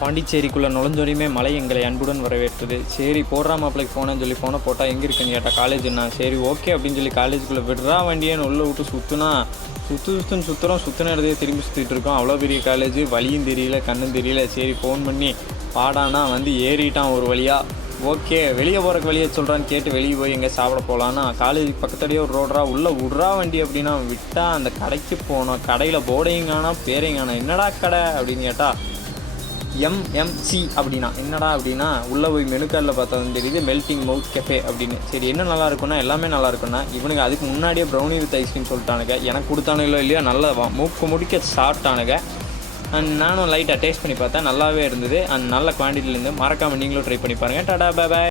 பாண்டிச்சேரிக்குள்ளே நுழைஞ்சோடையுமே மலை எங்களை அன்புடன் வரவேற்றது. சரி போடுறா மாப்பிளைக்கு ஃபோனேன்னு சொல்லி ஃபோனை போட்டால் எங்கே இருக்குன்னு கேட்டால் காலேஜுண்ணா. சரி ஓகே அப்படின்னு சொல்லி காலேஜுக்குள்ளே விடுறா வண்டியேன்னு உள்ளே விட்டு சுற்றுன்னு சுற்றுன இடத்தையே திரும்பி சுற்றிட்டு இருக்கோம். அவ்வளோ பெரிய காலேஜ், வழியும் தெரியல கண்ணும் தெரியல. சரி ஃபோன் பண்ணி பாடானா வந்து ஏறிட்டான் ஒரு வழியாக. ஓகே வெளியே போகிறக்கு வெளியே சொல்கிறான்னு கேட்டு வெளியே போய் எங்கே சாப்பிட போகலான்னா காலேஜுக்கு பக்கத்துலேயே ஒரு ரோடுறா உள்ளே விட்றா வண்டி அப்படின்னா விட்டால் அந்த கடைக்கு போனோம். கடையில் போர்டையும் காணோம் பேரையும் காணோம். என்னடா கடை அப்படின்னு கேட்டால் எம்எம்சி அப்படின்னா என்னடா அப்படின்னா உள்ளே போய் மெனு கார்டில் பார்த்தா வந்து தெரியுது மெல்ட்டிங் மவுத் கெஃபே அப்படின்னு. சரி என்ன நல்லா இருக்குன்னா எல்லாமே நல்லா இருக்குன்னா இவனுக்கு அதுக்கு முன்னாடியே ப்ரௌனி வித் ஐஸ்கிரீம் சொல்லிட்டானுங்க. எனக்கு கொடுத்தானுங்களோ இல்லையா நல்லா மூக்கு முடிக்க சாப்பிட்டானுங்க. அண்ட் நானும் லைட்டாக டேஸ்ட் பண்ணி பார்த்தேன், நல்லாவே இருந்தது. அண்ட் நல்ல குவான்டிட்டிலேருந்து மறக்காமல் நீங்களும் ட்ரை பண்ணி பாருங்கள். டாடா பாய்.